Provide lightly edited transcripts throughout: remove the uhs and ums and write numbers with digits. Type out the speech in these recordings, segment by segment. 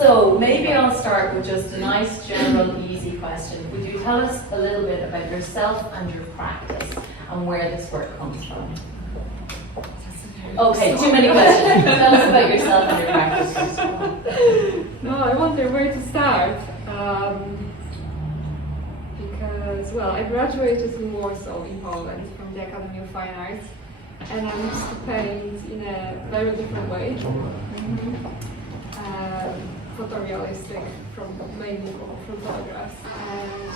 So maybe I'll start with just a nice, general, easy question. Would you tell us a little bit about yourself and your practice and where this work comes from? Okay, too many questions. Tell us about yourself and your practice. No, I wonder where to start. Because, well, I graduated in Warsaw in Poland from the Academy of Fine Arts, and I used to paint in a very different way. Photorealistic, mainly from photographs. And,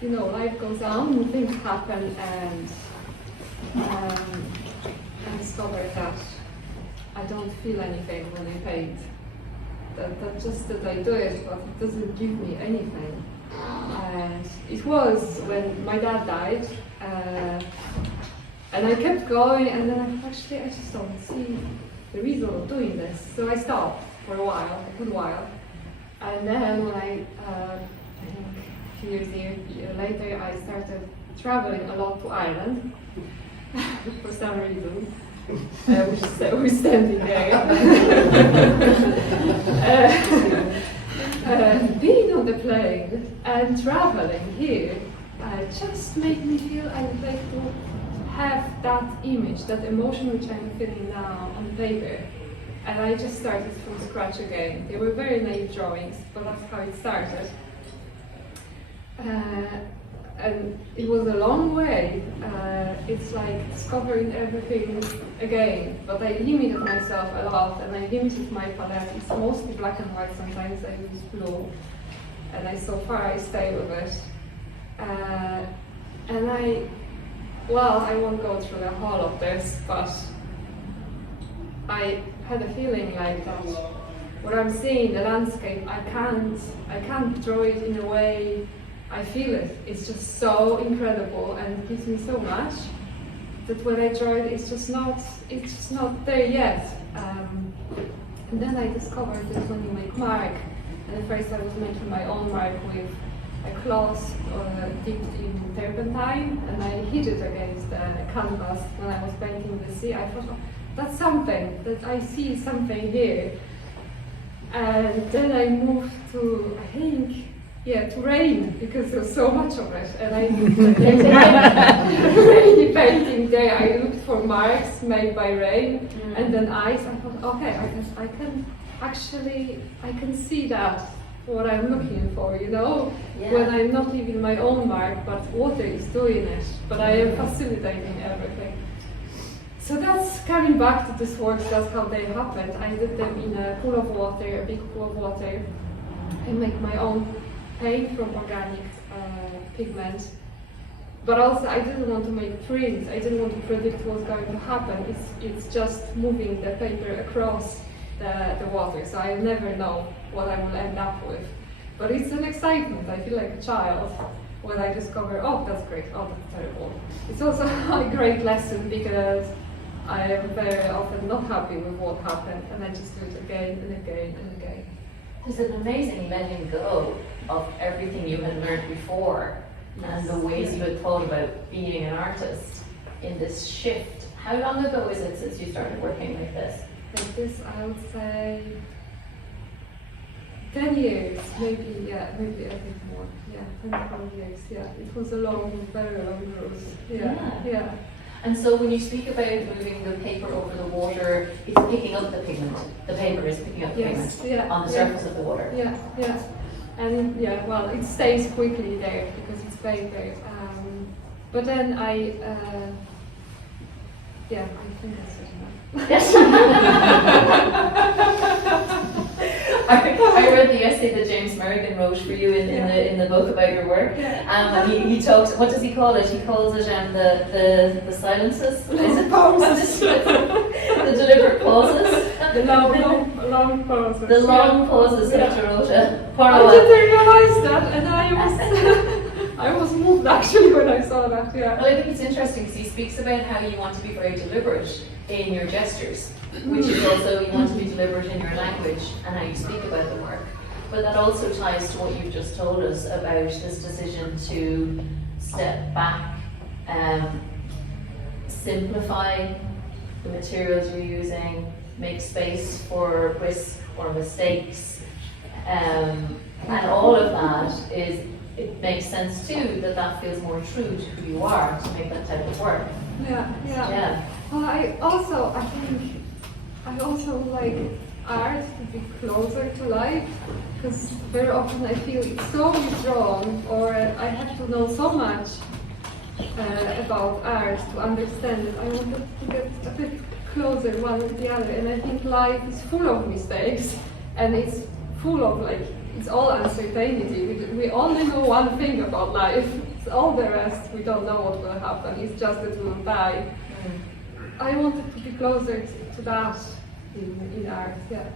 you know, life goes on, things happen, and I discovered that I don't feel anything when I paint. That just that I do it, but it doesn't give me anything. And it was when my dad died, and I kept going, and then I just don't see the reason of doing this. So I stopped for a good while. And then when I think a few years later, I started traveling a lot to Ireland for some reason. We're standing there. Being on the plane and traveling here just made me feel I would like to have that image, that emotion which I'm feeling now on paper. And I just started from scratch again. They were very naive drawings, but that's how it started. And it was a long way. It's like discovering everything again. But I limited myself a lot, and I limited my palette. It's mostly black and white. Sometimes I use blue, and so far I stay with it. And I won't go through the whole of this, but I had a feeling like that. What I'm seeing, the landscape, I can't draw it in a way I feel it. It's just so incredible and it gives me so much that when I draw it, it's just not there yet. And then I discovered that when you make mark, and at first I was making my own mark with a cloth dipped in turpentine, and I hit it against the canvas when I was painting the sea. I thought, oh, that's something, that I see something here. And then I moved to, I think, to rain, because there was so much of it. And I rainy painting there, I looked for marks made by rain, and then ice. I thought, okay, I can see that, what I'm looking for, you know? Yeah. When I'm not leaving my own mark, but water is doing it, but I am facilitating everything. So that's coming back to this work, that's how they happened. I did them in a pool of water, a big pool of water. I make my own paint from organic pigment. But also I didn't want to make prints, I didn't want to predict what's going to happen. It's just moving the paper across the water, so I never know what I will end up with. But it's an excitement, I feel like a child when I discover, oh, that's great, oh, that's terrible. It's also a great lesson because I am very often not happy with what happened, and I just do it again and again and again. There's an amazing letting go of everything you had learned before, yes, and the ways you had thought about being an artist in this shift. How long ago is it since you started working like this? Like this, I would say 10 years, maybe a bit more. 10, 12 years, It was a long, very long road. Yeah. And so when you speak about moving the paper over the water, it's picking up the pigment. The paper is picking up the pigment on the surface of the water. Yeah. And well, it stays quickly there because it's paper. But then I think that's it enough. Yes. I read the essay that James Merrigan wrote for you in the book about your work. And he talks. What does he call it? He calls it the silences. Is it pauses? The deliberate pauses. The long pauses. The long pauses of Dorota. I didn't realize that, and I was moved actually when I saw that. Yeah. Well, I think it's interesting because he speaks about how you want to be very deliberate in your gestures, which is also you want to be deliberate in your language and how you speak about the work. But that also ties to what you've just told us about this decision to step back, simplify the materials you're using, make space for risk or mistakes, And all of that it makes sense too, that feels more true to who you are to make that type of work. Yeah. Well, I also like art to be closer to life, because very often I feel it's so withdrawn, or I have to know so much about art to understand it. I wanted to get a bit closer one with the other, and I think life is full of mistakes, and it's full of it's all uncertainty. We only know one thing about life. It's all the rest we don't know what will happen. It's just that we'll die. I wanted to be closer to that in art, yeah.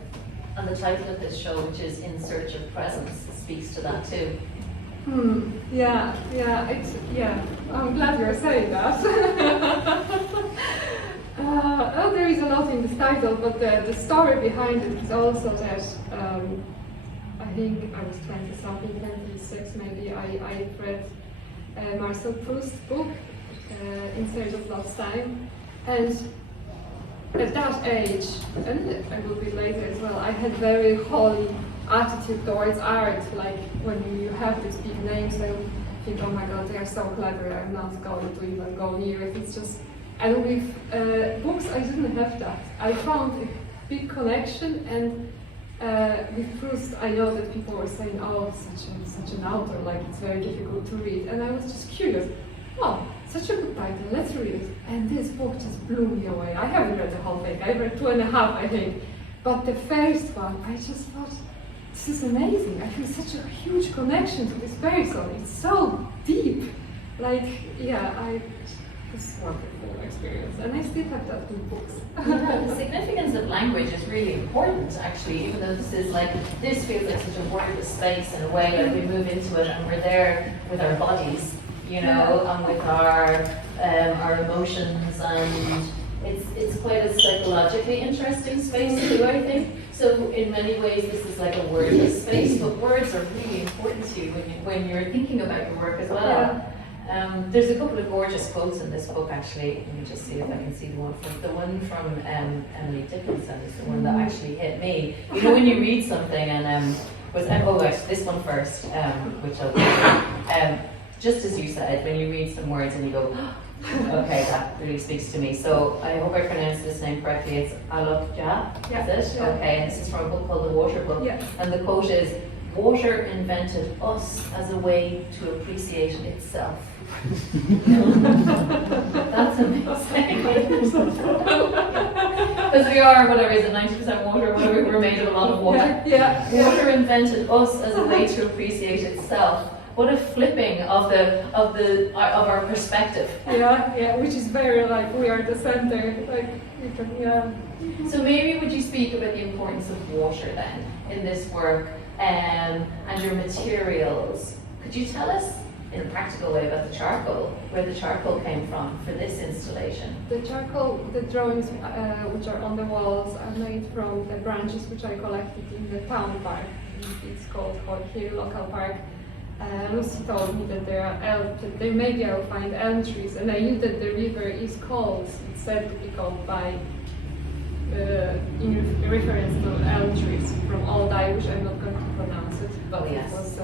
And the title of this show, which is In Search of Presence, speaks to that too. Yeah. I'm glad you're saying that. There is a lot in this title, but the story behind it is also that I think I was 20-something, 26 maybe. I read Marcel Proust's book, In Search of Lost Time, and at that age, and I will be later as well, I had very holy attitude towards art. Like when you have these big names, I think, oh my God, they are so clever, I'm not going to even go near it. It's just, and with books, I didn't have that. I found a big connection, and with Proust, I know that people were saying, oh, such an author, like it's very difficult to read, and I was just curious. Oh, such a good title, let's read it. And this book just blew me away. I haven't read the whole thing, I read 2.5, I think. But the first one, I just thought, this is amazing. I feel such a huge connection to this person. It's so deep. I just wonderful experience. And I still have that in books. Yeah, the significance of language is really important, actually, even though this feels like such a wordless space in a way, like we move into it and we're there with our bodies, and with our emotions, and it's quite a psychologically interesting space too, I think. So in many ways this is like a wordless space, but words are really important to you when you're thinking about your work as well. There's a couple of gorgeous quotes in this book, actually. Let me just see if I can see the one from Emily Dickinson is the one that actually hit me. When you read something and this one first, which I'll do. Just as you said, when you read some words and you go, okay, that really speaks to me. So I hope I pronounced this name correctly. It's Alok Jha, is it? Yeah. Okay, and this is from a book called The Water Book. Yeah. And the quote is, "Water invented us as a way to appreciate itself." That's amazing. Because we are, whatever is it, 90% water, whatever, we're made of a lot of water. Yeah. Water invented us as a way to appreciate itself. What a flipping of our perspective. Yeah, which is very we are the center. So maybe would you speak about the importance of water then in this work and your materials? Could you tell us in a practical way about the charcoal, where the charcoal came from for this installation? The charcoal, the drawings which are on the walls are made from the branches which I collected in the town park. It's called here local park. Lucy told me that there maybe I will find elm trees, and I knew that the river is called, it's said to be called by, in reference to elm trees from Old Irish. I'm not going to pronounce it, but yes. It was,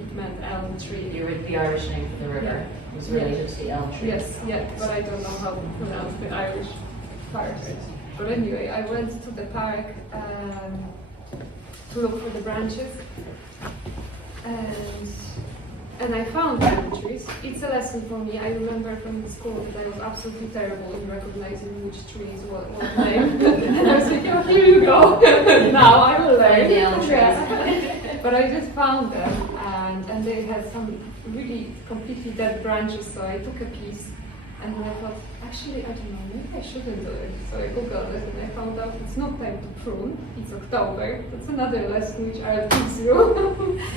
it meant elm tree. The Irish name for the river was related to the elm tree. Yes, but I don't know how to pronounce the Irish part. But anyway, I went to the park to look for the branches. And I found elm trees. It's a lesson for me. I remember from the school that I was absolutely terrible in recognizing which trees what name. And I was like, oh, here you go. Now I will learn. The elm trees. But I just found them, and they had some really completely dead branches. So I took a piece, and then I thought, actually, I don't know, maybe I shouldn't do it. So I googled it, and I found out it's not time to prune. It's October. That's another lesson which I'll teach you. You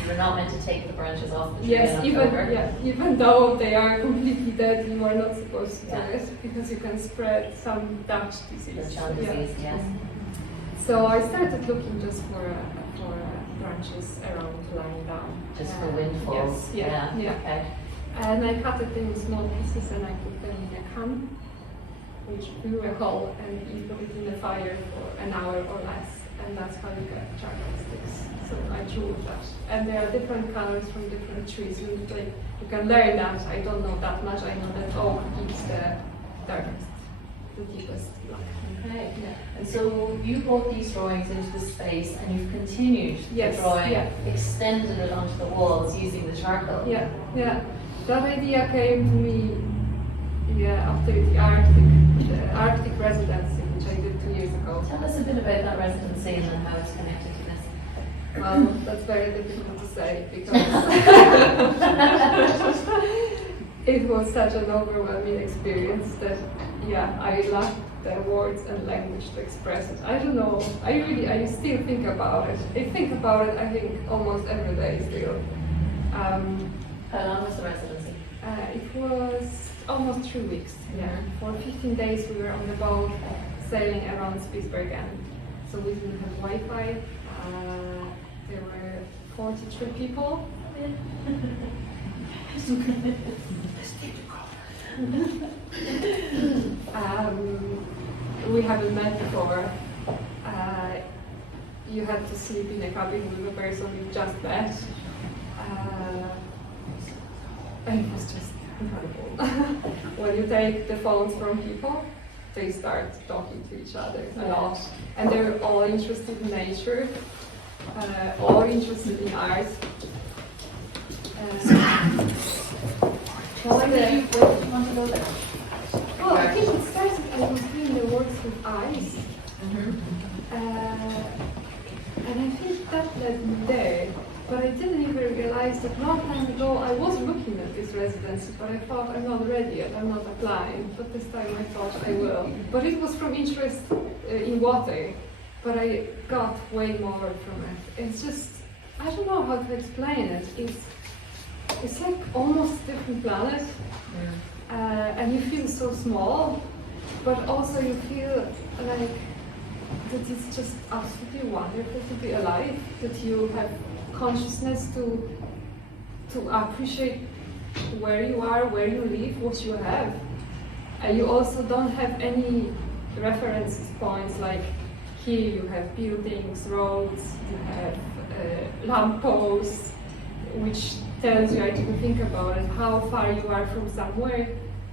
were not meant to take the branches off the tree in October. Even though they are completely dead, you are not supposed to do it because you can spread some Dutch disease. Yes. So I started looking just for branches around lying down. Just for windfalls. Yes. Yeah. Okay. And I cut it in small pieces and I put them in a can, which blew a hole, and you put it in the fire for an hour or less, and that's how you get charcoal sticks. true with that. And there are different colors from different trees. You can learn that. I don't know that much. I know that oak gives the darkest, the deepest black. Okay. Yeah. And so you brought these drawings into the space and you've continued Yes, the drawing, yeah. extended it onto the walls using the charcoal. Yeah, yeah. That idea came to me after the Arctic residency, which I did 2 years ago. Tell us a bit about that residency and then how it's connected to this. Well, that's very difficult to say because it was such an overwhelming experience that, I lacked the words and language to express it. I don't know. I still think about it. I think about it, I think, almost every day still. How long was the residency? It was almost 3 weeks. Yeah. For 15 days we were on the boat sailing around Spitsbergen. So we didn't have Wi-Fi. There were 43 people. We haven't met before. You had to sleep in a cabin with a person you just met. And it was just incredible. When you take the phones from people, they start talking to each other a lot. And they're all interested in nature, all interested in art. Where did you want to go there? Well, I think it started, I was doing the works with ice. And I think that led me there. But I didn't even realize that long time ago I was looking at this residency, but I thought I'm not ready yet, I'm not applying. But this time I thought I will. But it was from interest in water, but I got way more from it. It's just, I don't know how to explain it. It's like almost a different planet, and you feel so small, but also you feel like that it's just absolutely wonderful to be alive, that you have consciousness to appreciate where you are, where you live, what you have. And you also don't have any reference points like here you have buildings, roads, you have lampposts, which tells you, I didn't think about it, how far you are from somewhere.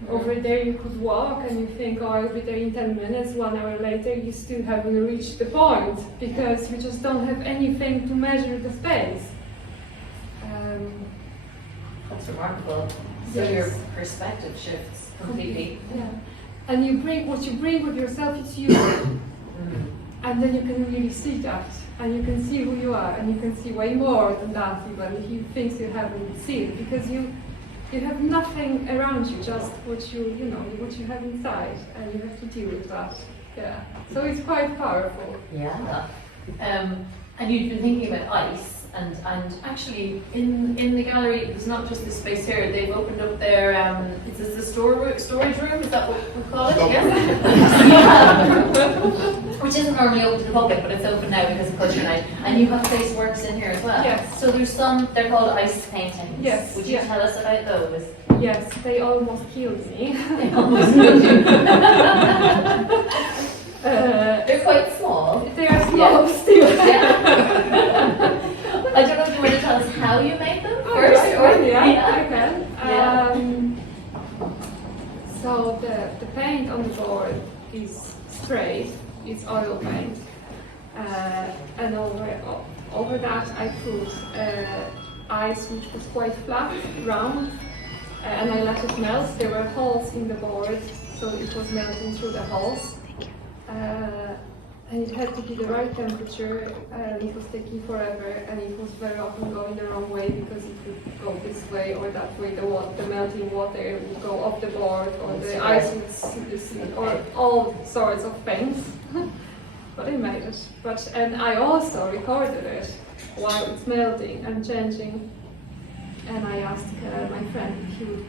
Over there you could walk and you think, oh, I'll be there in 10 minutes, 1 hour later you still haven't reached the point because you just don't have anything to measure the space. That's remarkable. So Yes. your perspective shifts completely. Yeah. And what you bring with yourself is you. And then you can really see that. And you can see who you are, and you can see way more than that even things you haven't seen, because you have nothing around you, just what you have inside, and you have to deal with that. Yeah. So it's quite powerful. Yeah. And you've been thinking about ice, and actually in the gallery, it's not just this space here. They've opened up their is this the storage room? Is that what we call it? Yes. Which isn't normally open to the public, but it's open now because of culture night. And you have face works in here as well. Yes. So there's some. They're called ice paintings. Yes. Would you tell us about those? Yes, they almost killed me. They almost killed you. They're quite small. They are small still. Yeah. I don't know if you want to tell us how you made them first. I can. Yeah. So the paint on the board is straight. It's oil paint, and over that I put ice which was quite flat, round, and I let it melt. There were holes in the board, so it was melting through the holes. And it had to be the right temperature, and it was taking forever, and it was very often going the wrong way because it would go this way or that way. The melting water would go off the board, or the ice would slip, or all sorts of things. But I made it. And I also recorded it while it's melting and changing. And I asked my friend if he would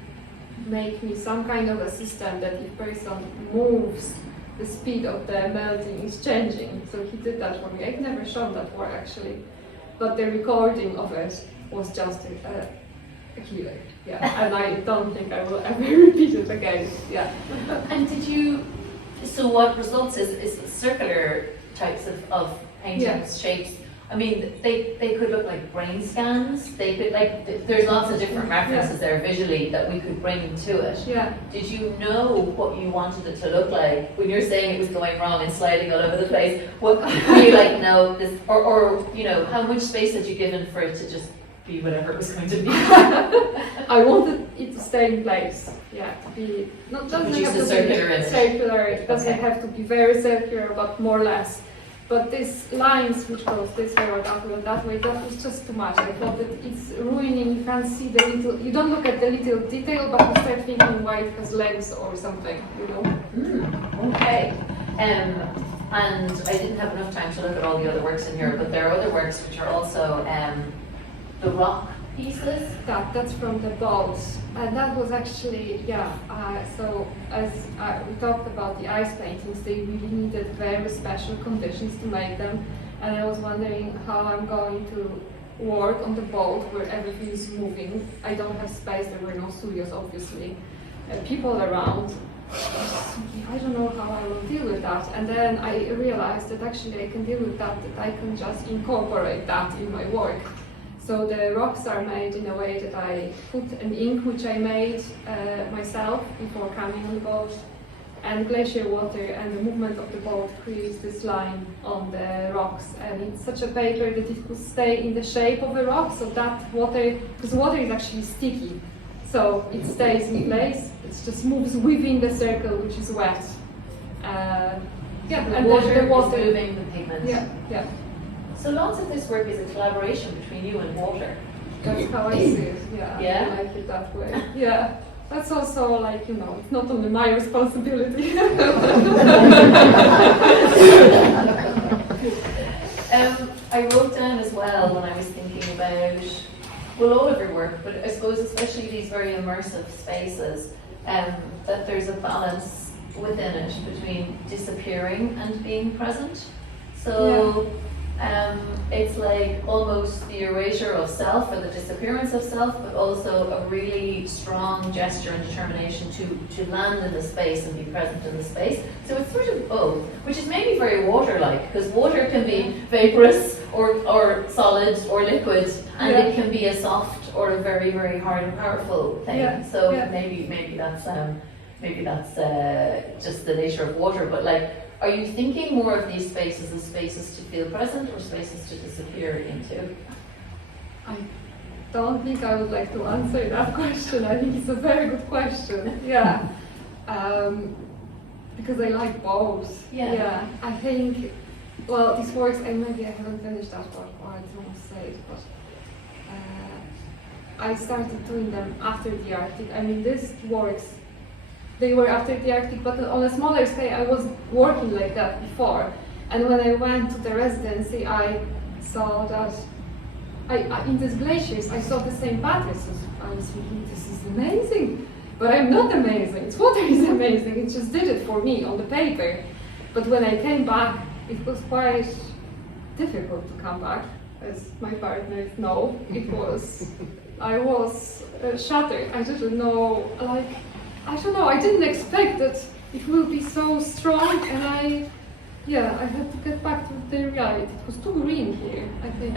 make me some kind of a system that if person moves, the speed of the melting is changing. So he did that for me. I've never shown that work actually, but the recording of it was just a killer. Yeah, and I don't think I will ever repeat it again. Yeah. And so what results is circular types of paintings, shapes. I mean, they could look like brain scans. They could there's lots of different references there visually that we could bring to it. Yeah. Did you know what you wanted it to look like when you're saying it was going wrong and sliding all over the place? What were you like? No, this or how much space had you given for it to just be whatever it was going to be? I wanted it to stay in place. Yeah, to be not doesn't Produce have a to circular be image. circular. It doesn't have to be very circular, but more or less. But these lines which goes this way or that way, that was just too much. I thought that it's ruining. You can't see the little. You don't look at the little detail, but you start thinking why it has legs or something. Okay. And I didn't have enough time to look at all the other works in here, but there are other works which are also the rock pieces. That's from the boats, and that was actually so as we talked about the ice paintings, they really needed very special conditions to make them, and I was wondering how I'm going to work on the boat where everything is moving. I don't have space. There were no studios, obviously, people around. I don't know how I will deal with that, and then I realized that actually I can deal with that. That I can just incorporate that in my work. So the rocks are made in a way that I put an ink which I made myself before coming on the boat, and glacier water and the movement of the boat creates this line on the rocks, and it's such a paper that it could stay in the shape of the rock, so that water, because water is actually sticky, so it stays in place, it just moves within the circle which is wet. And the water is moving the pigment. Yeah. So lots of this work is a collaboration between you and water. That's how I see it, Yeah? I like it that way. Yeah. That's also it's not only my responsibility. I wrote down as well when I was thinking about, all of your work, but I suppose especially these very immersive spaces, that there's a balance within it between disappearing and being present. So it's like almost the erasure of self or the disappearance of self, but also a really strong gesture and determination to land in the space and be present in the space. So it's sort of both, which is maybe very water-like, because water can be vaporous or solid or liquid, and it can be a soft or a very, very hard and powerful thing. Maybe that's just the nature of water, but are you thinking more of these spaces as spaces to feel present or spaces to disappear into? I don't think I would like to answer that question. I think it's a very good question. Yeah. Because I like both. Yeah. I think, this works, and maybe I haven't finished that part, or I don't want to say it, but I started doing them after the Arctic. I mean, these works, they were after the Arctic, but on a smaller scale, I was working like that before. And when I went to the residency, I saw that in these glaciers, I saw the same patterns. I was thinking, this is amazing, but I'm not amazing. It's water is amazing. It just did it for me on the paper. But when I came back, it was quite difficult to come back, as my partners know. I was shattered. I didn't know, I don't know, I didn't expect that it will be so strong, and I had to get back to the reality. It was too green here, I think.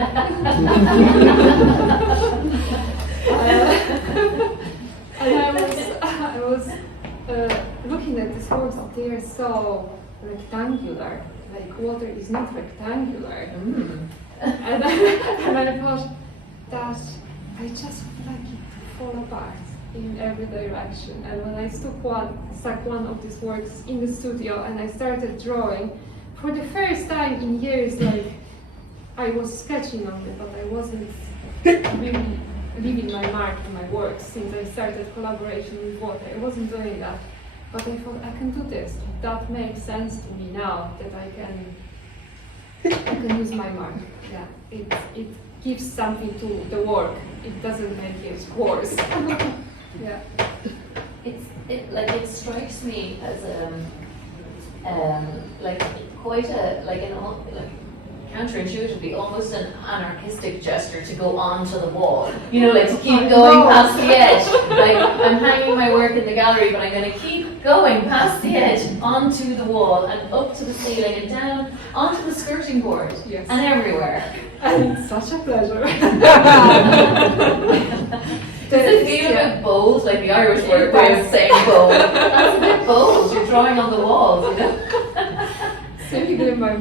And I was looking at these works, they are so rectangular, water is not rectangular. And I thought that I just would like it to fall apart in every direction. And when I stuck one of these works in the studio and I started drawing, for the first time in years, I was sketching on it, but I wasn't really leaving my mark in my work since I started collaboration with water. I wasn't doing that, but I thought I can do this. That makes sense to me now that I can use my mark. Yeah, it gives something to the work. It doesn't make it worse. Yeah. It strikes me as quite a counterintuitively almost an anarchistic gesture to go onto the wall. You know, like to keep going past the edge. Like I'm hanging my work in the gallery, but I'm going to keep going past the edge onto the wall and up to the ceiling and down onto the skirting board and everywhere. And it's such a pleasure. Does it feel a bit bold, like the Irish word way of saying bold? That's a bit bold. You're drawing on the walls, you know. Typically, my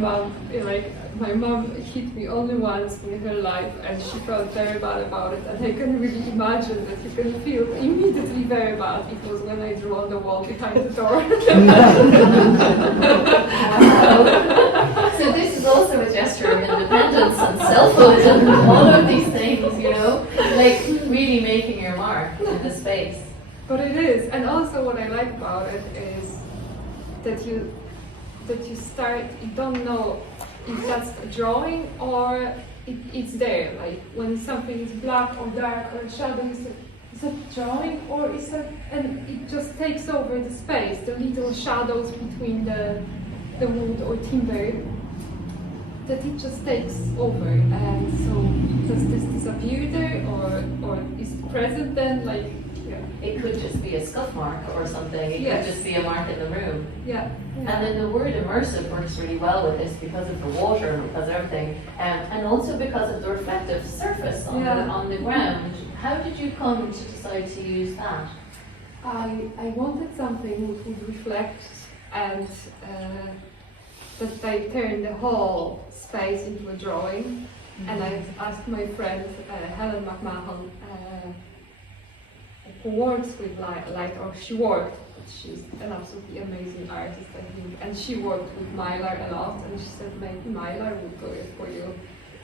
mom hit me only once in her life, and she felt very bad about it. And I can really imagine that you can feel immediately very bad. It was when I drew on the wall behind the door. So this is also a gesture of independence and selfhood and all of these things, you know, like really making your mark in the space. But it is, and also what I like about it is that you start, you don't know if that's a drawing or it's there. Like when something is black or dark or shadow, is that drawing or is that, and it just takes over the space, the little shadows between the wood or timber, that it just takes over. And so does this disappear there or is it present then? Like, yeah. It could just be a scuff mark or something. It could just be a mark in the room. Yeah. And then the word immersive works really well with this because of the water and because of everything, and also because of the reflective surface on the ground. How did you come to decide to use that? I wanted something which would reflect and that I turn the whole space into a drawing. And I asked my friend Helen McMahon, who works with light, or she worked, but she's an absolutely amazing artist, I think, and she worked with Mylar a lot, and she said maybe Mylar would do it for you.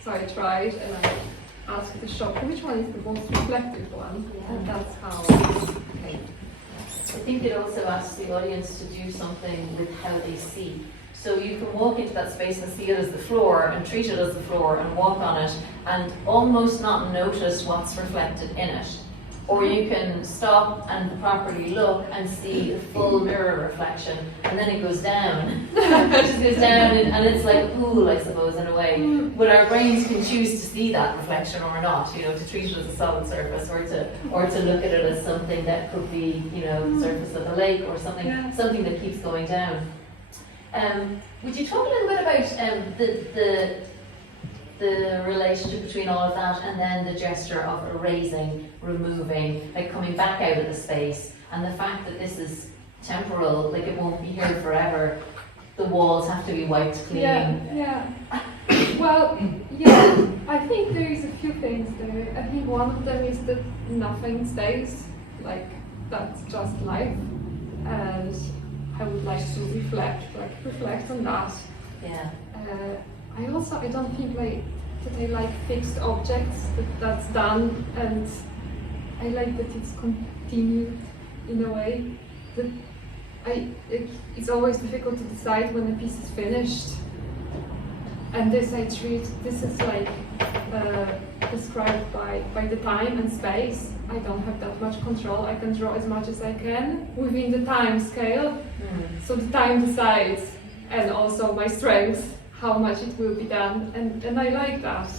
So I tried, and I asked the shop which one is the most reflective one, and that's how it came. I think it also asks the audience to do something with how they see. So you can walk into that space and see it as the floor and treat it as the floor and walk on it and almost not notice what's reflected in it. Or you can stop and properly look and see the full mirror reflection, and then it goes down. It just goes down, and it's like a pool, I suppose, in a way. But our brains can choose to see that reflection or not, you know, to treat it as a solid surface, or to look at it as something that could be, you know, the surface of a lake or something, something that keeps going down. Would you talk a little bit about the relationship between all of that and then the gesture of erasing, removing, like coming back out of the space, and the fact that this is temporal, like it won't be here forever, the walls have to be wiped clean. Well, yeah, I think there is a few things there. I think one of them is that nothing stays, like that's just life, and I would like to reflect on that. Yeah. I don't think that I like fixed objects, that's done, and I like that it's continued in a way. That it's always difficult to decide when a piece is finished. And this is like described by the time and space. I don't have that much control. I can draw as much as I can within the time scale. So the time decides, and also my strength, how much it will be done, and I like that.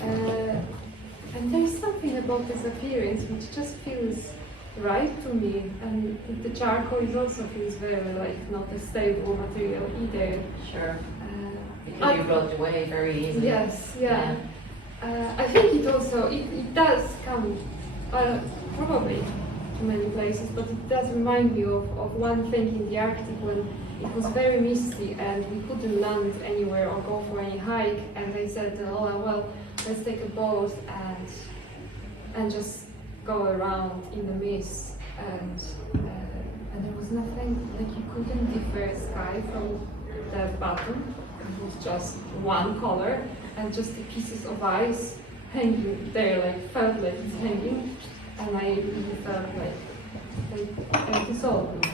And there's something about this appearance which just feels right to me, and the charcoal also feels very like not a stable material either. Sure. It can be rubbed away very easily. Yes, yeah. I think it also, it does come probably to many places, but it does remind me of one thing in the Arctic when it was very misty and we couldn't land anywhere or go for any hike, and they said, oh well, let's take a boat and just go around in the mist, and there was nothing, like you couldn't differ sky from the bottom. It was just one color and just the pieces of ice hanging there, like felt like it's hanging, and I really felt like dissolved.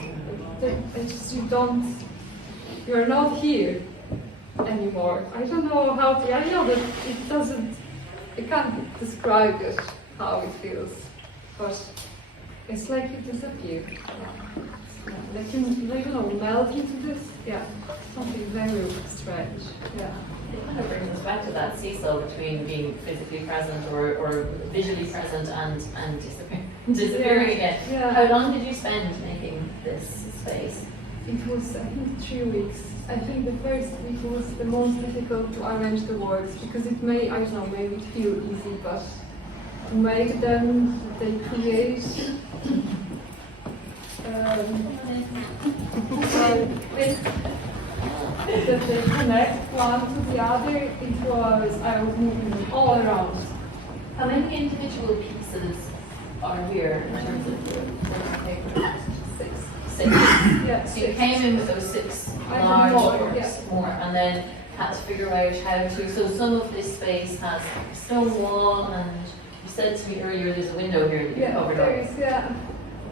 You're not here anymore. I don't know how to, I know that I can't describe it, how it feels, but it's like you disappear. Like you, melt into this, something very strange, It kind of brings us back to that seesaw between being physically present or visually present and disappearing again. Yeah. How long did you spend making this space? It was, I think, 3 weeks. I think the first week was the most difficult to arrange the words because it may, I don't know, made it feel easy, but to make them, they create that they connect one to the other. It was, I was moving all around. How many individual pieces are here in terms of the paper? 6. 6. Yeah, So you 6. came in with those 6 I had large more, works, yeah. more, and then had to figure out how to. So some of this space has a stone wall, and you said to me earlier there's a window here that you Yeah, covered there up. is,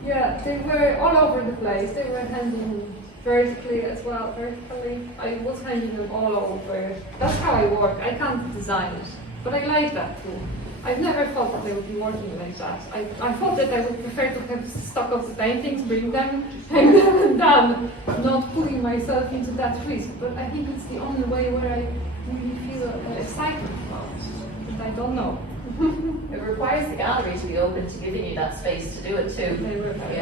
yeah, they were all over the place. They were hanging vertically as well, vertically. I was hanging them all over. That's how I work. I can't design it, but I like that too. I've never thought that I would be working like that. I thought that I would prefer to have stock of the paintings, bring them, hang them and done, not putting myself into that risk. But I think it's the only way where I really feel excited about it. But I don't know. It requires the gallery to be open to giving you that space to do it too. They were very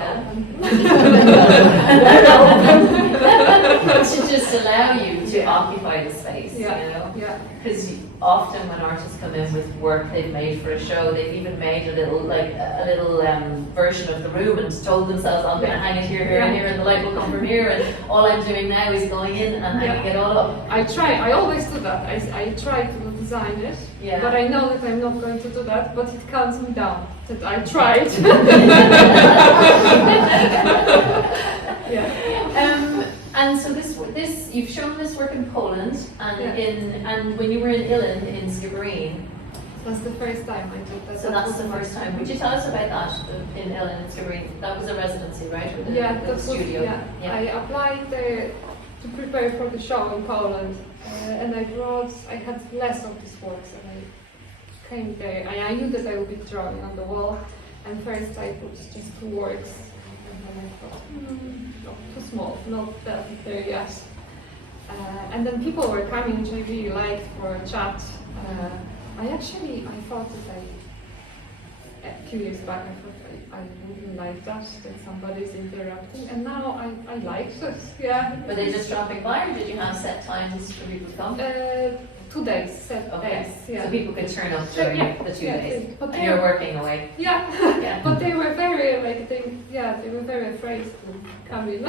To just allow you to occupy the space, you know? Yeah. Because often when artists come in with work they've made for a show, they've even made a little version of the room and told themselves, I'm going to hang it here, here, and here, and the light will come from here, and all I'm doing now is going in and hanging it all up. I always do that. I try to design it, but I know that I'm not going to do that, but it calms me down that I tried. And so this you've shown this work in Poland and when you were in Ilin in Skibbereen. That's the first time I did that. So that's the first time. Would you tell us about that in Ilin and Skibbereen? That was a residency, right? Or the studio. I applied there to prepare for the show in Poland, and I had less of these works, and I came there. I knew that I would be drawing on the wall, and first I put just 2 works, and then I thought, no, too small, not that there yet. And then people were coming, which I really liked, for a chat. I thought that a few years back, I thought I wouldn't like that somebody's interrupting, and now I liked it, Were they just dropping by, or did you have set times for people to come? 2 days, set days, So people could turn up during the 2 days, but and you're working away. But they were very, they were very afraid to come in.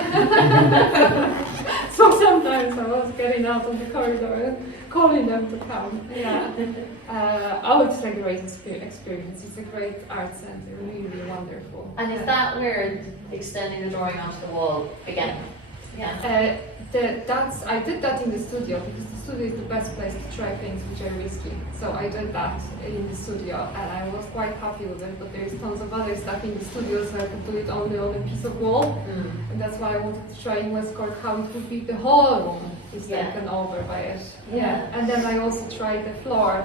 So sometimes I was getting out on the corridor and calling them to come. It's a great experience. It's a great art center, really wonderful. And is that where extending the drawing onto the wall began? I did that in the studio because the studio is the best place to try things which are risky. So I did that in the studio, and I was quite happy with it. But there's tons of other stuff in the studio, so I could do it only on a piece of wall. And that's why I wanted to try in Westcourt how it would be the whole room is taken over by it. And then I also tried the floor.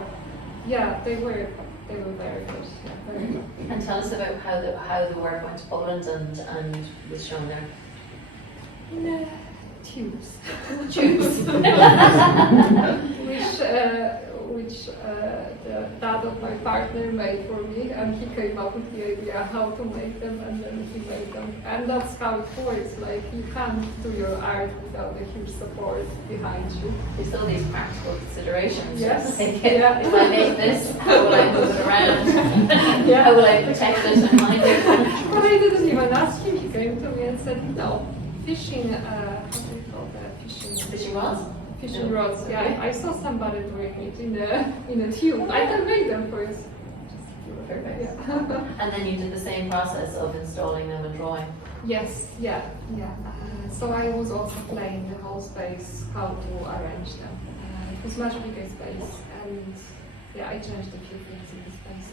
They were very good. Very good. And tell us about how the work went to Poland and was shown there. Tubes. which the dad of my partner made for me, and he came up with the idea how to make them, and then he made them. And that's how it works. Like, you can't do your art without a huge support behind you. There's all these practical considerations. Yes. Like, if I make this, how will I move it around? How will I protect it and hide it? But I didn't even ask him. He came to me and said, no, fishing, how do you call that? Fishing rods? Fishing rods, I saw somebody doing it in a tube. I can make them for you. Perfect. And then you did the same process of installing them and drawing? Yes, so I was also playing the whole space, how to arrange them. It was much bigger space, and I changed a few things in the space.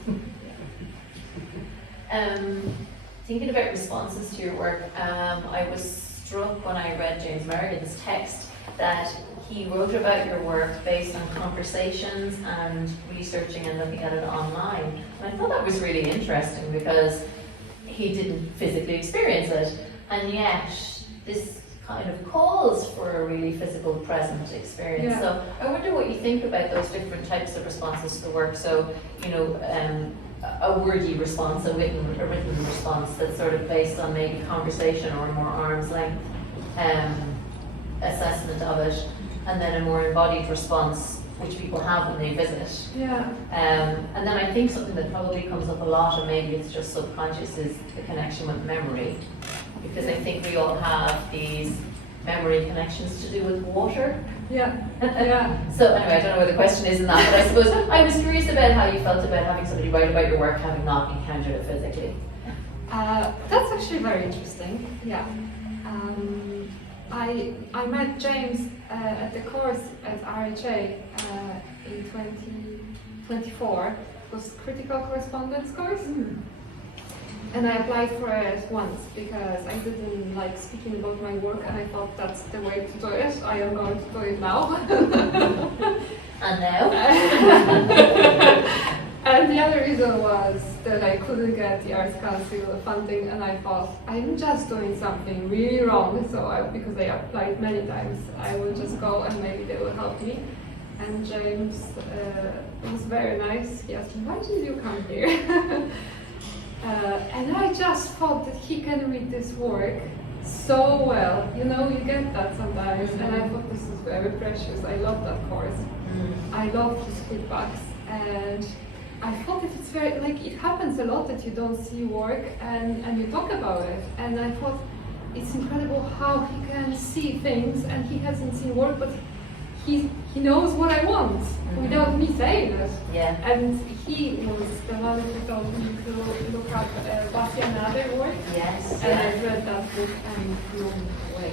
Thinking about responses to your work, I was struck when I read James Merrigan's text that he wrote about your work based on conversations and researching and looking at it online. And I thought that was really interesting because he didn't physically experience it, and yet this kind of calls for a really physical present experience. Yeah. So I wonder what you think about those different types of responses to the work. So, you know, a wordy response, a written response that's sort of based on maybe conversation or a more arm's length assessment of it, and then a more embodied response which people have when they visit. Yeah. And then I think something that probably comes up a lot, and maybe it's just subconscious, is the connection with memory. Because I think we all have these memory connections to do with water. Yeah. Yeah. So anyway, I don't know where the question is in that, but I suppose I was curious about how you felt about having somebody write about your work having not encountered it physically. That's actually very interesting. Yeah. I met James at the course at RHA in 2024. It was critical correspondence course. And I applied for it once because I didn't like speaking about my work, and I thought that's the way to do it. I am going to do it now. And now? And the other reason was that I couldn't get the Arts Council funding, and I thought I'm just doing something really wrong. So because I applied many times, I will just go and maybe they will help me. And James was very nice. He asked me, "Why did you come here?" And I just thought that he can read this work so well. You know, you get that sometimes. And I thought this is very precious. I love that course. I love his feedbacks. And I thought that it's very, like, it happens a lot that you don't see work and you talk about it. And I thought it's incredible how he can see things and he hasn't seen work, but he knows what I want without me saying it. Yeah. And he was the one who told me to look up Basia and other work. Yes. And I read that book and blown away.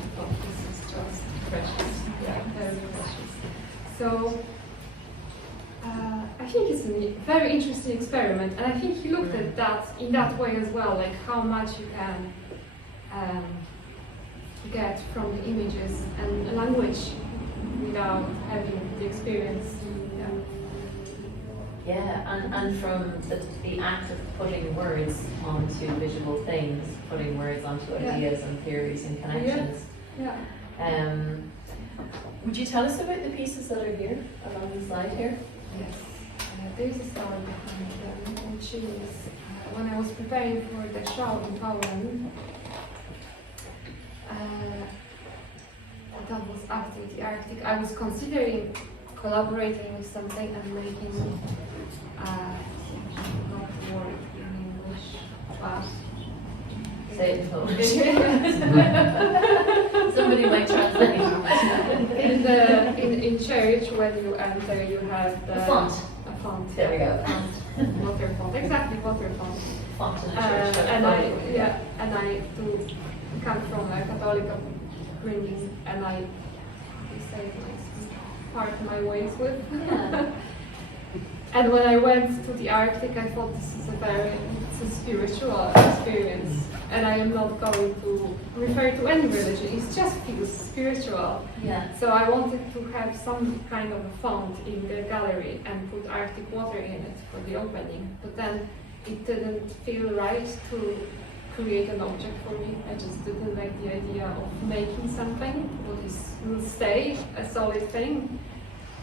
I thought this is just precious. Yeah, very precious. So I think it's a very interesting experiment, and I think he looked at that in that way as well, like how much you can get from the images and language without having the experience. Yeah, and from the act of putting words onto visual things, putting words onto ideas and theories and connections. Yeah. Would you tell us about the pieces that are here, along the slide here? Yes. There's a story behind them, which is when I was preparing for the show in Poland, that was after the Arctic. I was considering collaborating with something and making, not the word in English, but say it in Polish. Somebody might translate. In church, when you enter, you have the font. A font. There we go. Water font. Exactly, water font. Font in the church. And I do come from a Catholic upbringing, and I say part my ways with. Yeah. And when I went to the Arctic, I thought this is it's a spiritual experience, and I am not going to refer to any religion. It just feels spiritual. Yeah. So I wanted to have some kind of a font in the gallery and put Arctic water in it for the opening. But then it didn't feel right to create an object for me. I just didn't like the idea of making something that will stay a solid thing.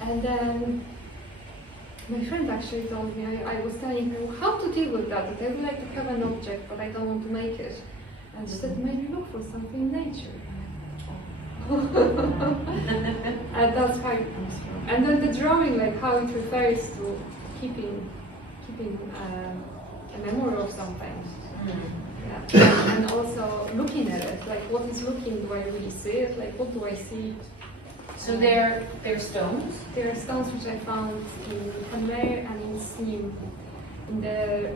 And then my friend actually told me, I was telling her how to deal with that I would like to have an object, but I don't want to make it. And she said, maybe look for something in nature. And that's how it comes from. And then the drawing, like how it refers to keeping a memory of something. Yeah. And also looking at it, like what is looking, do I really see it? Like what do I see? So they're stones? There are stones which I found in Canmere and in Snim. In the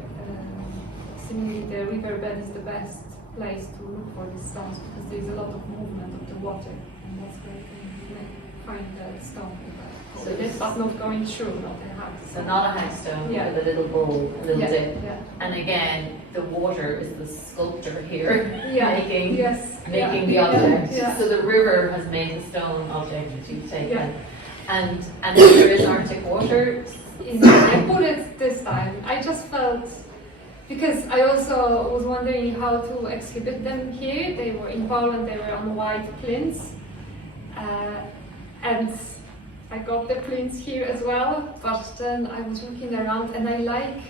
seemingly the riverbed is the best place to look for these stones because there is a lot of movement of the water, and that's where you can find the stone. So this is not going through, not a house. So not a house stone, Yeah. with a little bowl, a little dip. Yeah. And again, the water is the sculptor here Yeah. making Yeah. the object. Yeah. So the river has made the stone object that you've taken. Yeah. And if there is Arctic water, I put it this time. I just felt, because I also was wondering how to exhibit them here. They were in Poland, they were on white plinths. And I got the prints here as well, but then I was looking around and I like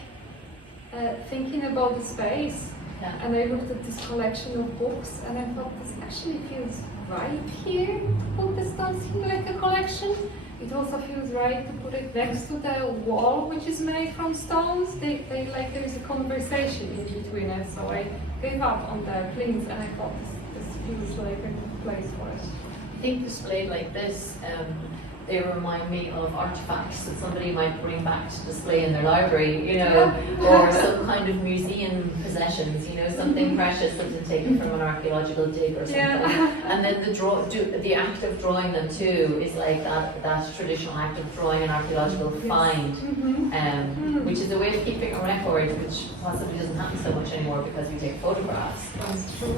thinking about the space. Yeah. And I looked at this collection of books and I thought this actually feels right here to put the stones in like a collection. It also feels right to put it next to the wall which is made from stones. They like there is a conversation in between it, so I gave up on the plinths and I thought this feels like a good place for it. I think displayed like this, they remind me of artifacts that somebody might bring back to display in their library, you know, or some kind of museum possessions, you know, something precious, something taken from an archaeological dig or something. Yeah. And then the act of drawing them too is like that traditional act of drawing an archaeological find, which is a way of keeping a record, which possibly doesn't happen so much anymore because we take photographs. That's true.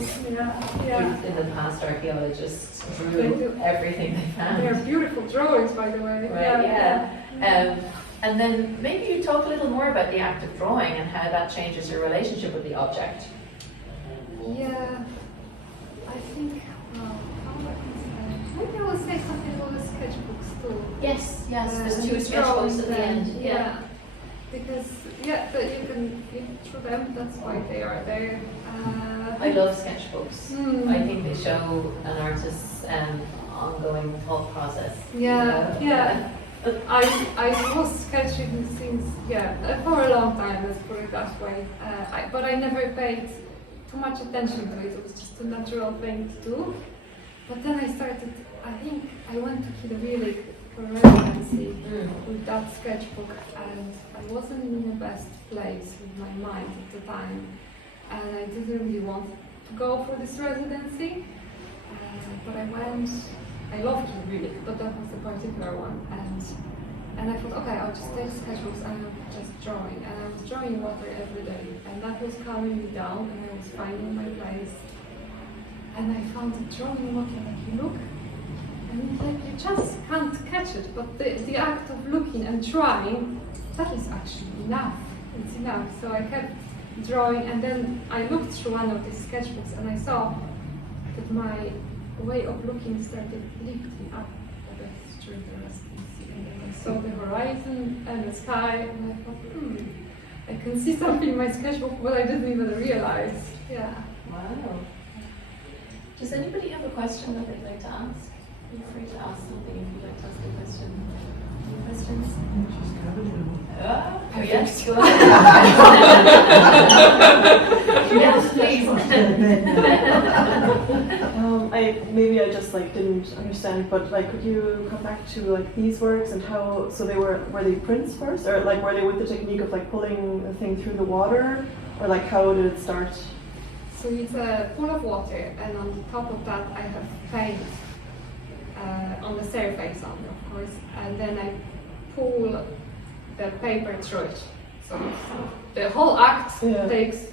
Yeah. In the past, archaeologists drew everything they found. They're beautiful drawings, by the way. Right, yeah. And then maybe you talk a little more about the act of drawing and how that changes your relationship with the object. Yeah, I think, well, how do I say? Maybe I will say something about the sketchbooks too. Yes, there's And two the sketchbooks drawings at the then, end. Yeah. Because, that you can read through them, that's why they are there. I love sketchbooks. Mm. I think they show an artist's ongoing thought process. Yeah. I was sketching since, for a long time, let's put it that way. But I never paid too much attention to it. It was just a natural thing to do. But then I think I went to Kidawili for residency with that sketchbook, and I wasn't in the best place with my mind at the time. And I didn't really want to go for this residency. But I went. I loved it really, but that was the particular one. And I thought, okay, I'll just take sketchbooks and I'm just drawing. And I was drawing water every day. And that was calming me down and I was finding my place. And I found that drawing water, like you look, and like you just can't catch it. But the act of looking and trying, that is actually enough. It's enough. So I kept drawing, and then I looked through one of these sketchbooks and I saw that my way of looking started lifting up a bit through the residency, and then I saw the horizon and the sky, and I thought, I can see something in my sketchbook, but I didn't even realize. Yeah. Wow. Does anybody have a question that they'd like to ask? Feel free to ask something if you'd like to ask a question. Any questions? Yes, go ahead. Yes, please. Maybe I just didn't understand, but could you come back to these works and how? So were they prints first, or were they with the technique of pulling a thing through the water, or how did it start? So it's a pool of water, and on the top of that I have paint on the surface on it, of course, and then I pull the paper through it. So the whole act takes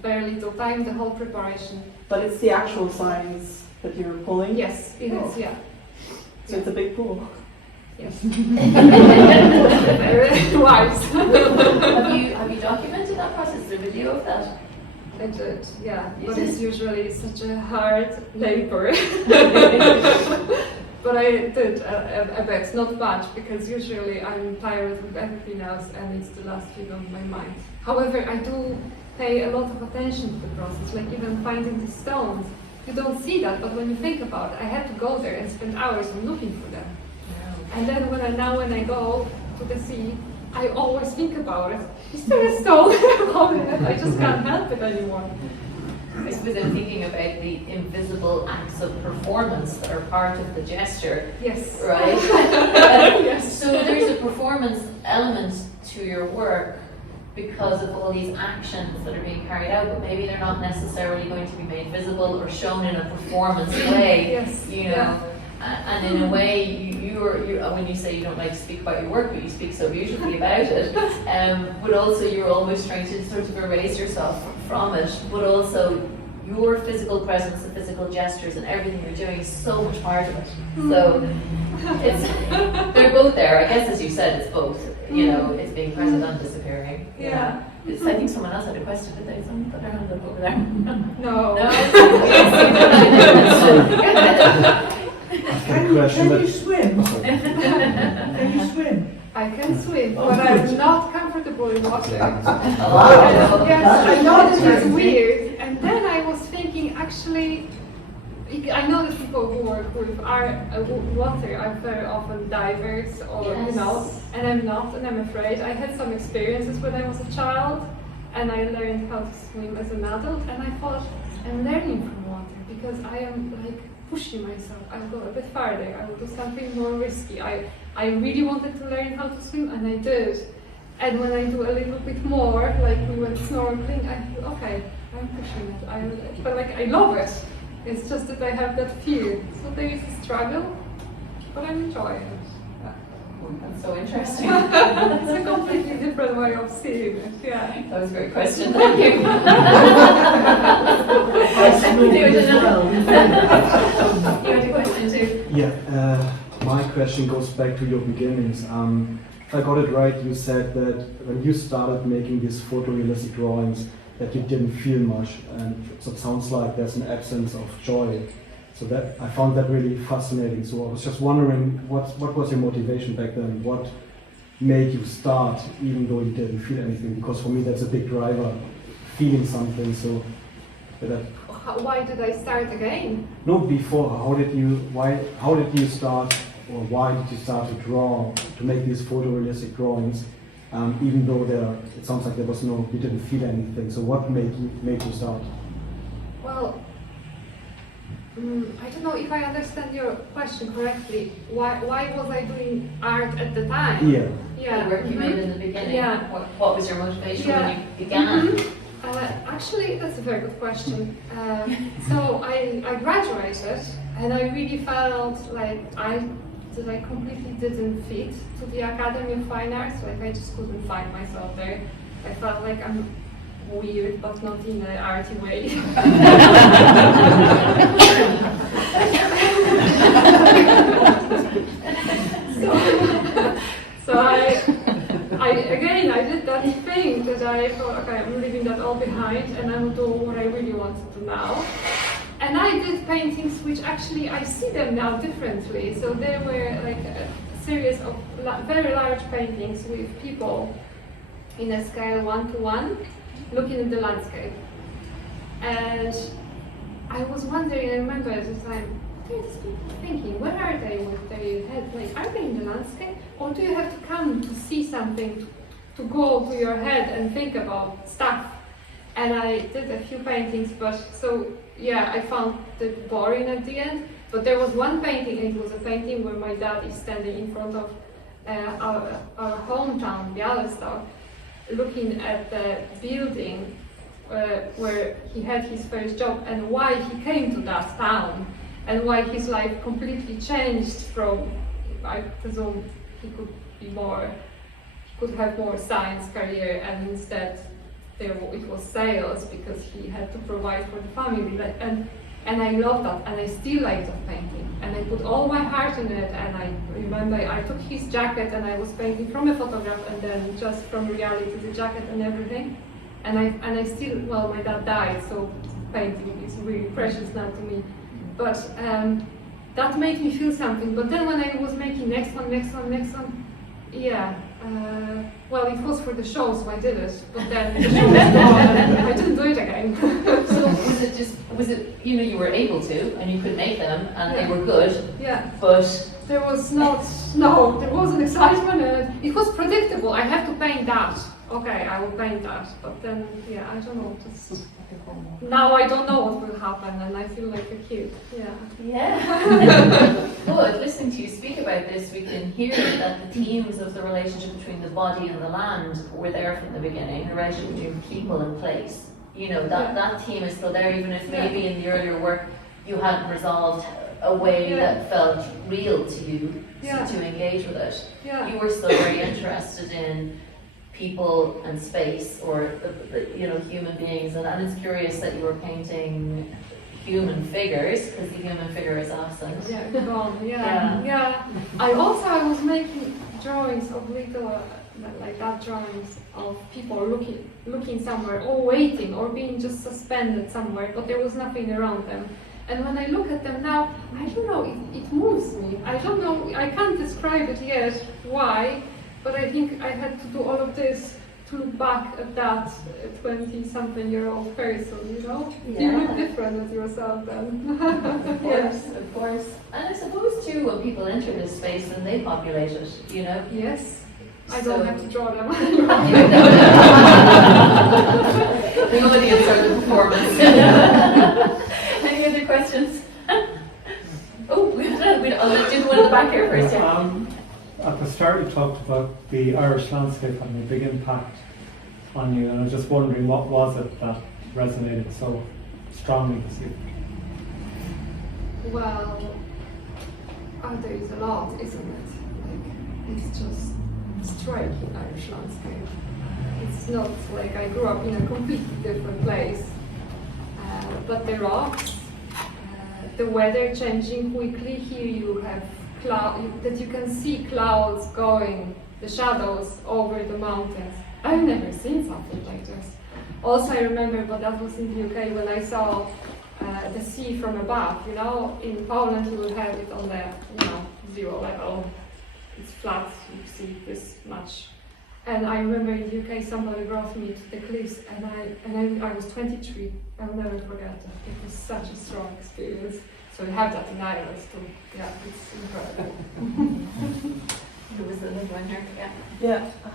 very little time, the whole preparation. But it's the actual size that you're pulling? Yes, it is, yeah. So it's a big pool? Yes. Very wise. Have you documented that process? Is there a video of that? I did, yeah. You But did? it's usually such a hard labor. But I did a bit, not much, because usually I'm tired with everything else and it's the last thing on my mind. However, I do pay a lot of attention to the process, like even finding the stones. You don't see that, but when you think about it, I had to go there and spend hours on looking for them. Wow. And then when I go to the sea, I always think about it. Is there a stone? I just can't help it anymore. I suppose I'm thinking about the invisible acts of performance that are part of the gesture. Yes. Right? Yes. So there's a performance element to your work because of all these actions that are being carried out, but maybe they're not necessarily going to be made visible or shown in a performance way. Yes. You know. And in a way, you're when you say you don't like to speak about your work, but you speak so beautifully about it, but also you're almost trying to sort of erase yourself from it, but also your physical presence, the physical gestures and everything you're doing is so much part of it. So they're both there. I guess as you said, it's both. You know, it's being present and disappearing. Yeah. I think someone else had a question, did they? Someone put their hand up over there. No. No? Can you swim? Oh, Can you swim? I can swim, but I'm not comfortable in water. Yes, I know this is weird. And then I was thinking, actually, I know that people who work with water are very often divers, or you know, and I'm not, and I'm afraid. I had some experiences when I was a child, and I learned how to swim as an adult, and I thought, I'm learning from water because I am like pushing myself. I'll go a bit farther. I will do something more risky. I really wanted to learn how to swim, and I did. And when I do a little bit more, like we went snorkeling, I feel okay. I'm pushing it. But like I love it. It's just that I have that fear. So there is a struggle, but I'm enjoying it. That's so interesting. It's a completely different way of seeing it. Yeah. That was a great question. Thank you. You had a question too? Yeah, my question goes back to your beginnings. If I got it right, you said that when you started making these photorealistic drawings, that you didn't feel much, and so it sounds like there's an absence of joy. So that I found that really fascinating. So I was just wondering, what was your motivation back then? What made you start, even though you didn't feel anything? Because for me, that's a big driver, feeling something. So that. Why did I start again? No, before. How did you start, or why did you start to draw, to make these photorealistic drawings? Even though it sounds like you didn't feel anything. So what made you start? Well, I don't know if I understand your question correctly. Why was I doing art at the time? Yeah. Yeah. The work you made in the beginning. Yeah. What was your motivation when you began? Actually, that's a very good question. So I graduated, and I really felt like I completely didn't fit to the Academy of Fine Arts. Like I just couldn't find myself there. I felt like I'm weird, but not in an arty way. so I did that thing that I thought, okay, I'm leaving that all behind, and I will do what I really want to do now. And I did paintings which actually I see them now differently. So there were like a series of very large paintings with people in a scale 1:1 looking at the landscape. And I was wondering, I remember at the time, what are these people thinking? Where are they with their head? Like, are they in the landscape? Or do you have to come to see something to go to your head and think about stuff? And I did a few paintings, but so yeah, I found it boring at the end. But there was one painting, and it was a painting where my dad is standing in front of our hometown, Białystok, looking at the building where he had his first job, and why he came to that town, and why his life completely changed from, I presume he could have more science career, and instead it was sales, because he had to provide for the family. And I love that, and I still like that painting, and I put all my heart in it. And I remember I took his jacket, and I was painting from a photograph, and then just from reality the jacket and everything. And I still, well, my dad died, so painting is really precious now to me. But that made me feel something. But then when I was making next one, yeah. Well, it was for the show, so I did it. But then the show was gone, and I didn't do it again. So was it, you were able to, and you could make them, and they were good, yeah. But there was there wasn't excitement, and it was predictable. I have to paint that. Okay, I will paint that. But then, yeah, I don't know. Now I don't know what will happen, and I feel like a kid. Yeah. Good. Listening to you speak about this, we can hear that the themes of the relationship between the body and the land were there from the beginning. The relationship between people and place. That theme is still there, even if maybe in the earlier work you hadn't resolved a way that felt real to you to engage with it. Yeah. You were still very interested in people and space, or human beings, and it's curious that you were painting human figures, because the human figure is absent. Yeah, gone. Yeah. I was making drawings of little like that drawings of people looking somewhere or waiting or being just suspended somewhere, but there was nothing around them. And when I look at them now, I don't know, it moves me. I don't know, I can't describe it yet why, but I think I had to do all of this to look back at that 20-something-year-old person, you know? Yeah. You look different with yourself then. Of course. And I suppose too, when people enter this space and they populate it, you know? Yes. I So- don't have to draw them. The audience are the performance. Any other questions? Oh, we did one in the back here first, yeah. At the start you talked about the Irish landscape having a big impact on you, and I was just wondering what was it that resonated so strongly with you? Well, there is a lot, isn't it? Like, it's just striking Irish landscape. It's not like I grew up in a completely different place, but the rocks, the weather changing quickly. Here you have that you can see clouds going, the shadows over the mountains. I've never seen something like this. Also, I remember, but that was in the UK, when I saw the sea from above. You know, in Poland you will have it on the zero level. It's flat, you see this much. And I remember in the UK somebody brought me to the cliffs, and I was 23. I'll never forget that. It was such a strong experience. So we have that in Ireland too. Yeah, it's incredible. Who was the other one here? Yeah. Yeah, I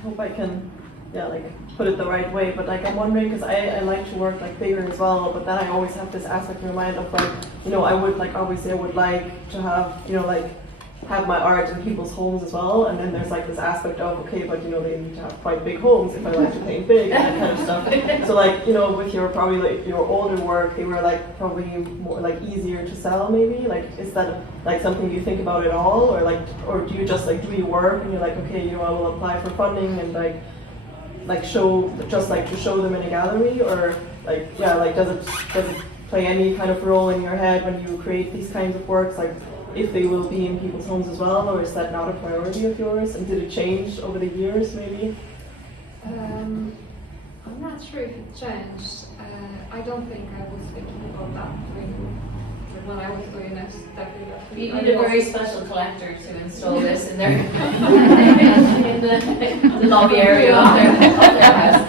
hope I can, like put it the right way. But like I'm wondering, because I like to work like bigger as well. But then I always have this aspect in my mind of like, I would like obviously I would like to have like have my art in people's homes as well. And then there's like this aspect of okay, but they need to have quite big homes if I like to paint big and that kind of stuff. So like with your probably like your older work, they were like probably more like easier to sell maybe. Like is that like something you think about at all, or do you just like do your work and you're like okay, I will apply for funding and like show just like to show them in a gallery, or like does it play any kind of role in your head when you create these kinds of works, like if they will be in people's homes as well, or is that not a priority of yours? And did it change over the years, maybe? I'm not sure if it changed. I don't think I was thinking about that when I was doing it. Definitely. You need a very special collector to install this in their in the lobby area of their house.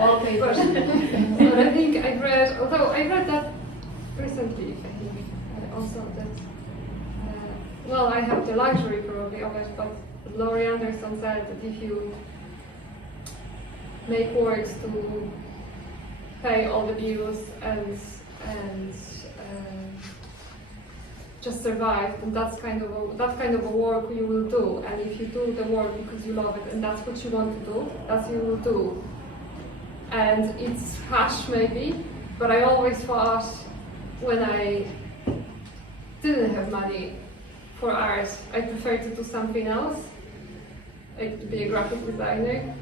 Wallpaper. But I think I read, although I read that recently, I think also that. Well, I have the luxury probably of it, but Laurie Anderson said that if you make works to pay all the bills and just survive, then that's kind of a work you will do. And if you do the work because you love it and that's what you want to do, that's what you will do. And it's harsh maybe, but I always thought when I didn't have money for art, I prefer to do something else, like to be a graphic designer,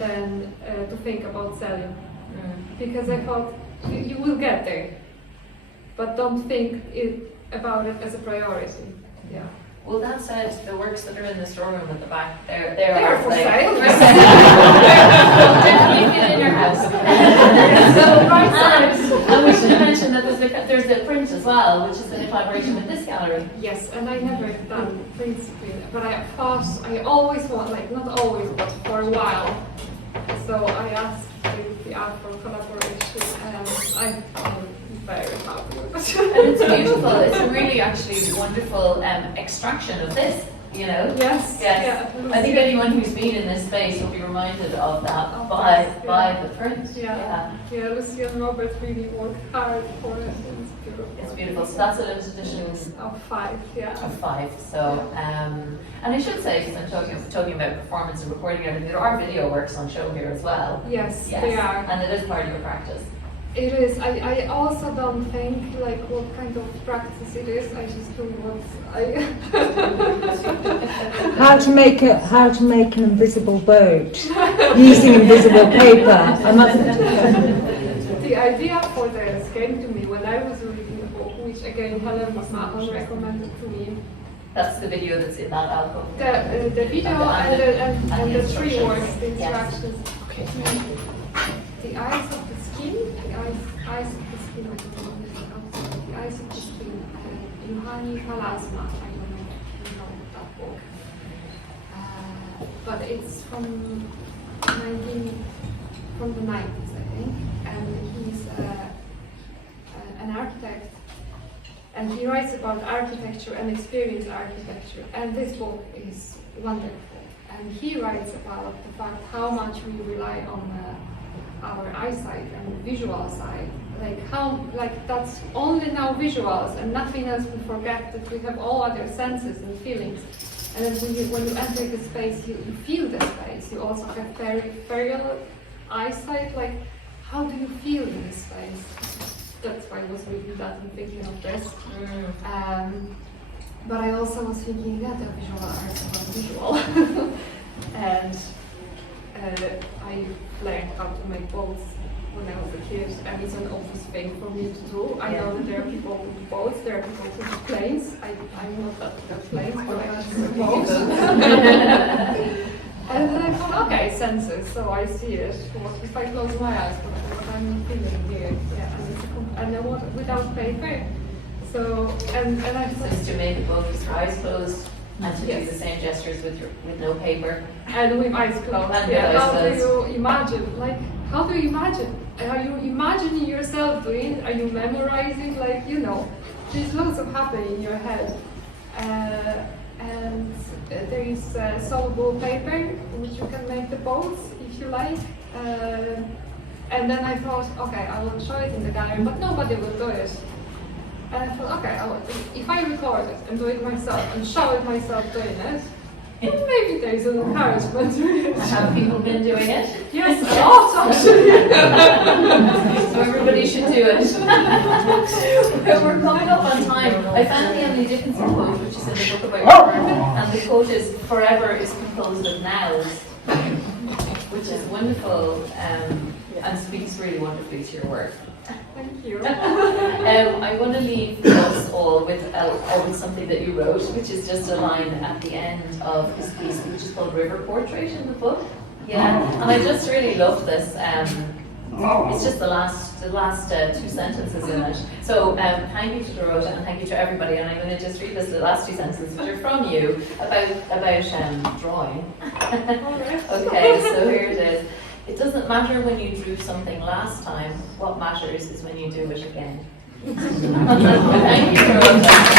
than to think about selling. Because I thought you will get there, but don't think about it as a priority. Yeah. Well, that said, the works that are in the storeroom at the back, they're for sale. Definitely fit in your house. So right size. And we should mention that there's a print as well, which is in collaboration with this gallery. Yes, and I never done print screen, but I thought I always want, like not always, but for a while. So I asked the art for collaboration, and I'm very happy with it. And it's beautiful. It's a really actually wonderful extraction of this. Yes. Yes. Yeah, I think anyone who's been in this space will be reminded of that by the print. Yeah. Lucy and Robert really worked hard for it. It's beautiful. It's beautiful. So that's a limited edition Of 5. Yeah. of 5. So, and I should say, because I'm talking about performance and recording and everything, there are video works on show here as well. Yes, they are. And it is part of your practice. It is. I also don't think like what kind of practice it is. I just do what I. How to make an invisible boat using invisible paper. I must. The idea for this came to me when I was reading the book, which again Helen McMahon recommended to me. That's the video that's in that album. The video and the three words, the Yes. instructions. Okay. The eyes of the skin, the eyes of the skin, I don't know if it's outside. The eyes of the skin, Yohani Palasma, I don't know if you know that book. But it's from the 90s, I think, and he's an architect, and he writes about architecture and experience architecture, and this book is wonderful. And he writes about the fact how much we rely on our eyesight and visual side, like that's only now visuals and nothing else. We forget that we have all other senses and feelings. And then when you enter the space, you feel the space. You also have peripheral eyesight, like how do you feel in this space? That's why I was reading that and thinking of this. But I also was thinking that the visual arts are visual. And I learned how to make boats when I was a kid, and it's an obvious thing for me to do. I know that there are people who do boats, there are people who do planes. I'm not that good at planes, but I can do boats. And then I thought, okay, senses, so I see it. What if I close my eyes, what I'm feeling here? Yeah, and I want without paper. So, and I So thought, to make a book with your eyes closed and to do Yes. the same gestures with no paper. and with eyes closed. And with Yeah, eyes how do closed. you imagine? Like, how do you imagine? Are you imagining yourself doing it? Are you memorizing? Like, there's loads of happening in your head. And there is soluble paper, which you can make the boats if you like. And then I thought, okay, I will show it in the gallery, but nobody will do it. And I thought, okay, if I record it and do it myself and show it myself doing it, then maybe there is an encouragement to it. Have people been doing it? Yes, a lot actually. So everybody should do it. We're coming up on time. I found the Emily Dickinson quote, which is in the book about work, and the quote is, "Forever is composed of nows," which is wonderful and speaks really wonderfully to your work. Thank you. I want to leave us all with something that you wrote, which is just a line at the end of his piece, which is called River Portrait in the book. Yeah, and I just really love this. It's just the last two sentences in it. So thank you to Dorota and thank you to everybody. And I'm going to just read the last two sentences, which are from you about drawing. Okay, so here it is. It doesn't matter when you drew something last time. What matters is when you do it again. Thank you, Dorota.